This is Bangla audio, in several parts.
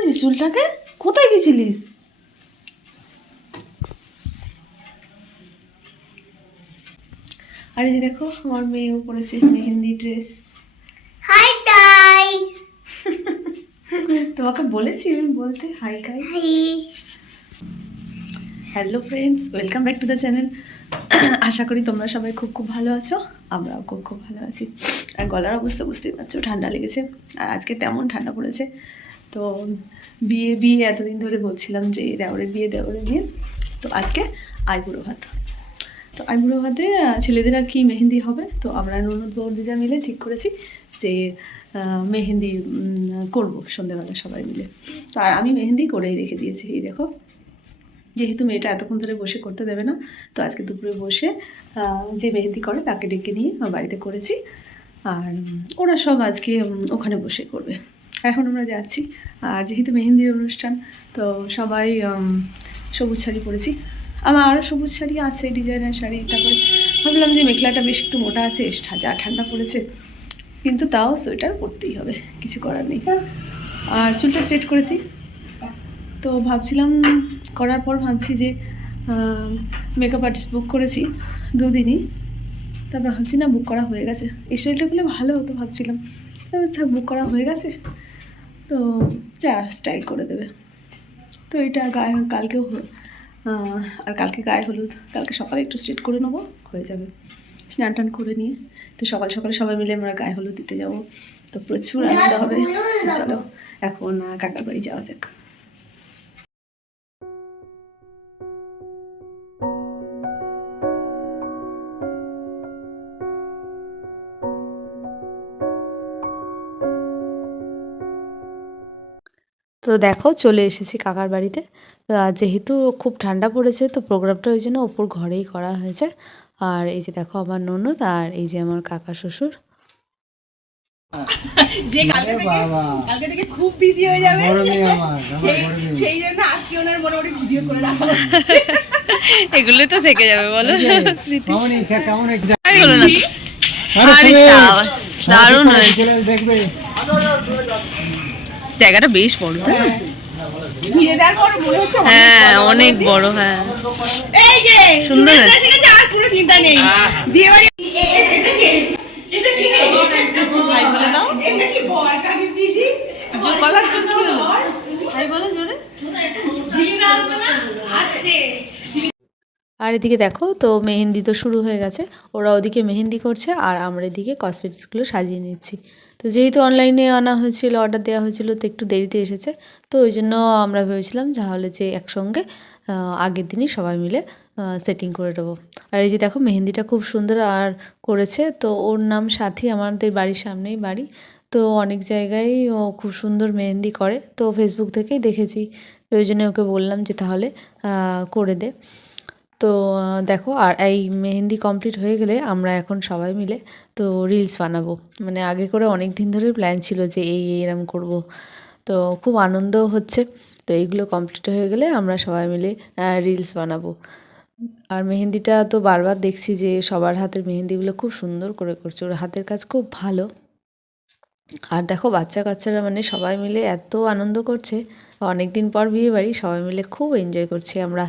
করেছিস চুলটাকে? কোথায় গেছিলিস? আর এই যে দেখো আমার মেয়েও পরেছে মেহেন্দি ড্রেস। হাই টাই। তোমাকে বলেছি আমি বলতে hi guy. Hi. Hello friends, welcome back to the channel. আশা করি তোমরা সবাই খুব খুব ভালো আছো, আমরাও খুব খুব ভালো আছি। আর গলার অবস্থা বুঝতেই পারছো, ঠান্ডা লেগেছে। আর আজকে তেমন ঠান্ডা পড়েছে। তো বিয়ে বিয়ে এতদিন ধরে বলছিলাম যে দেওরের বিয়ে দেওরের বিয়ে, তো আজকে আইবুড়ো ভাত। তো আইবুড়ো ভাতে ছেলেদের আর কি মেহেন্দি হবে, তো আমরা ননদ বৌদিরা মিলে ঠিক করেছি যে মেহেন্দি করবো সন্ধ্যেবেলা সবাই মিলে। তো আর আমি মেহেন্দি করেই রেখে দিয়েছি। এই দেখো, যেহেতু মেয়েটা এতক্ষণ ধরে বসে করতে দেবে না, তো আজকে দুপুরে বসে যে মেহেন্দি করে তাকে ডেকে নিয়ে বাড়িতে করেছি। আর ওরা সব আজকে ওখানে বসে করবে। এখন আমরা যাচ্ছি। আর যেহেতু মেহেন্দির অনুষ্ঠান, তো সবাই সবুজ শাড়ি পরেছি। আমার আরও সবুজ শাড়ি আছে, ডিজাইনার শাড়ি। তারপরে ভাবলাম যে মেখলাটা বেশ একটু মোটা আছে, যা ঠান্ডা পড়েছে, কিন্তু তাও সোয়েটার পরতেই হবে, কিছু করার নেই। আর চুলটা স্ট্রেট করেছি। তো ভাবছিলাম, করার পর ভাবছি যে মেকআপ আর্টিস্ট বুক করেছি দুদিনই। তারপর ভাবছি না, বুক করা হয়ে গেছে, এই স্টাইলটা করলে ভালো হতো ভাবছিলাম। তারপর থাক, বুক করা হয়ে গেছে, তো যা স্টাইল করে দেবে। তো এটা গায়ে কালকেও আর কালকে গায়ে হলুদ, কালকে সকালে একটু স্ট্রেট করে নেবো, হয়ে যাবে। স্নান টান করে নিয়ে তো সকাল সকাল সবাই মিলে আমরা গায়ে হলুদ দিতে যাবো। তো প্রচুর আনন্দ হবে। চলো এখন কাকার বাড়ি যাওয়া যাক। তো দেখো চলে এসেছি কাকার বাড়িতে। যেহেতু খুব ঠান্ডা পড়েছে, তো প্রোগ্রামটা ওই জন্য ওপর ঘরেই করা হয়েছে। আর এই যে দেখো আমার ননদ, আর এই যে আমার কাকা শ্বশুর। যে কালকে থেকে খুব বিজি হয়ে যাবে, সেই জন্য আজকে ওনার মোটামুটি ভিডিও করে রাখা হচ্ছে। এগুলো তো থেকে যাবে, বলো স্মৃতি। দারুণ হয়েছে, জায়গাটা বেশ বড়। ঘিরে দেওয়ার পর মনে হচ্ছে হ্যাঁ অনেক বড়। হ্যাঁ এই যে সুন্দর হয়েছে। আর পুরো চিন্তা নেই, বিয়ে বাড়ি এটা ঠিক আছে। ভাই বলে দাও, এটা কি বল কাকি পিসি গলার জন্য কি হলো? ভাই বলো জোরে। জিনা আসবে না আসতে। আর এদিকে দেখো, তো মেহেন্দি তো শুরু হয়ে গেছে। ওরা ওদিকে মেহেন্দি করছে আর আমরা এদিকে কসমেটিক্সগুলো সাজিয়ে নিচ্ছি। তো যেহেতু অনলাইনে আনা হয়েছিল, অর্ডার দেওয়া হয়েছিল, তো একটু দেরিতে এসেছে। তো ওই জন্য আমরা ভেবেছিলাম তাহলে যে একসঙ্গে আগের দিনই সবাই মিলে সেটিং করে দেবো। আর এই যে দেখো মেহেন্দিটা খুব সুন্দর আর করেছে। তো ওর নাম সাথী, আমাদের বাড়ির সামনেই বাড়ি। তো অনেক জায়গায় ও খুব সুন্দর মেহেন্দি করে, তো ফেসবুক থেকেই দেখেছি। তো ওই জন্য ওকে বললাম যে তাহলে করে দে। তো দেখো, আর এই মেহেন্দি কমপ্লিট হয়ে গেলে আমরা এখন সবাই মিলে তো রিলস বানাবো। মানে আগে করে অনেক দিন ধরে প্ল্যান ছিল যে এরম করব। তো খুব আনন্দও হচ্ছে। তো এইগুলো কমপ্লিট হয়ে গেলে আমরা সবাই মিলে রিলস বানাবো। আর মেহেন্দিটা তো বারবার দেখছি যে সবার হাতের মেহেন্দিগুলো খুব সুন্দর করে করছে, ওর হাতের কাজ খুব ভালো। আর দেখো বাচ্চা কাচ্চারা মানে সবাই মিলে এত আনন্দ করছে, অনেক দিন পর বিয়ে বাড়ি, সবাই মিলে খুব এনজয় করছি আমরা।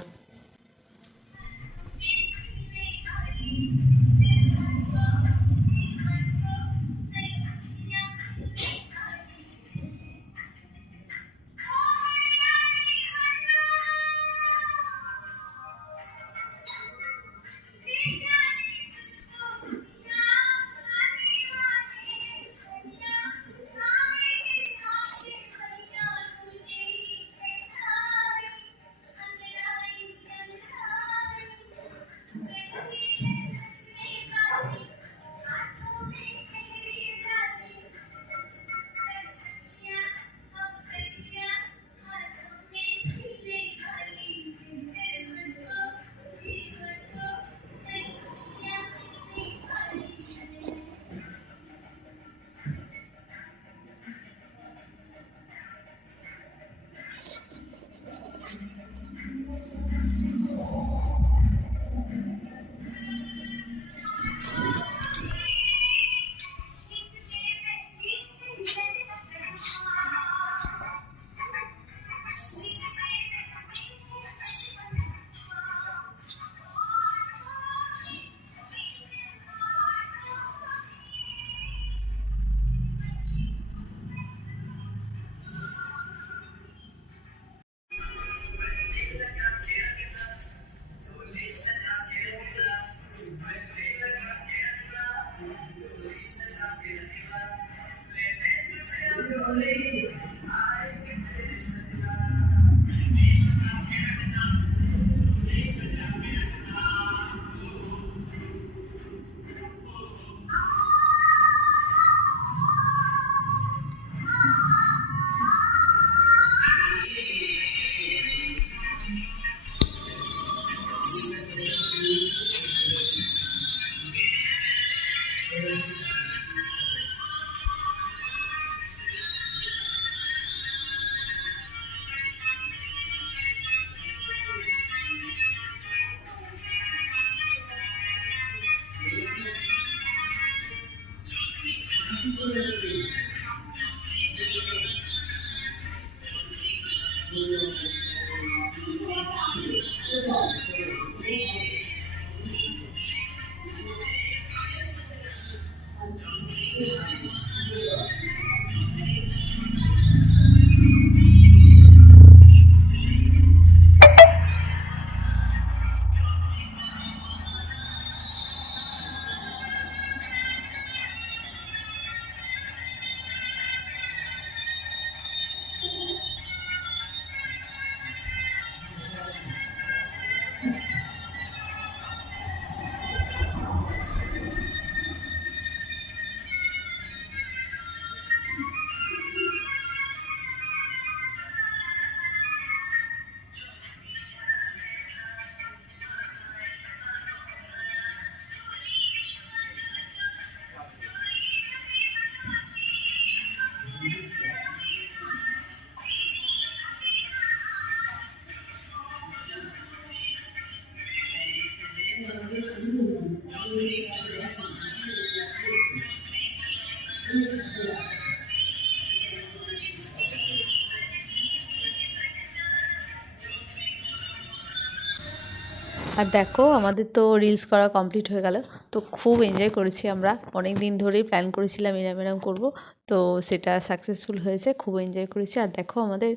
আর দেখো আমাদের তো রিলস করা কমপ্লিট হয়ে গেল। তো খুব এনজয় করেছি আমরা, অনেক দিন ধরেই প্ল্যান করেছিলাম এরম এরম করবো, তো সেটা সাকসেসফুল হয়েছে, খুব এনজয় করেছি। আর দেখো আমাদের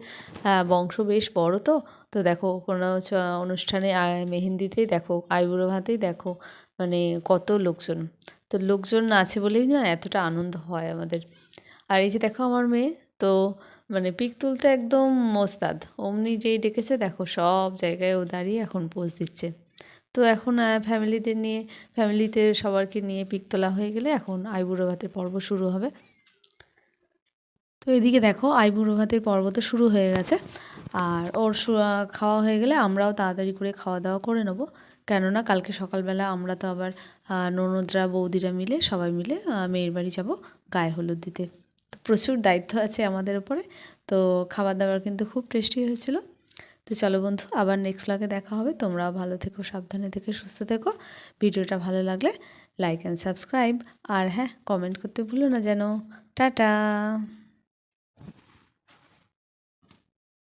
বংশ বেশ বড়, তো তো দেখো কোনো অনুষ্ঠানে মেহেন্দিতেই দেখো, আইবুড়ো ভাতেই দেখো, মানে কত লোকজন। তো লোকজন আছে বলেই না এতটা আনন্দ হয় আমাদের। আর এই যে দেখো আমার মেয়ে, তো মানে পিক তুলতে একদম মোস্তাদ, অমনি যেই ডেকেছে দেখো সব জায়গায় ও দাঁড়িয়ে এখন পোজ দিচ্ছে। তো এখন ফ্যামিলিতে সবারকে নিয়ে পিক তোলা হয়ে গেলে এখন আইবুড়ো ভাতের পর্ব শুরু হবে। তো এদিকে দেখো আইবুড়ো ভাতের পর্ব তো শুরু হয়ে গেছে, আর ওর খাওয়া হয়ে গেলে আমরাও তাড়াতাড়ি করে খাওয়া দাওয়া করে নেবো, কেননা কালকে সকালবেলা আমরা তো আবার ননদরা বৌদিরা মিলে সবাই মিলে মেয়ের বাড়ি যাব গায়ে হলুদ দিতে। তো প্রচুর দায়িত্ব আছে আমাদের উপরে। তো খাবার দাবার কিন্তু খুব টেস্টি হয়েছিল। তো চলো বন্ধু, আবার নেক্সট ব্লগে দেখা হবে। তোমরাও ভালো থেকো, সাবধানে থেকে সুস্থ থেকো। ভিডিওটা ভালো লাগলে লাইক অ্যান্ড সাবস্ক্রাইব, আর হ্যাঁ, কমেন্ট করতে ভুলো না যেন। টাটা।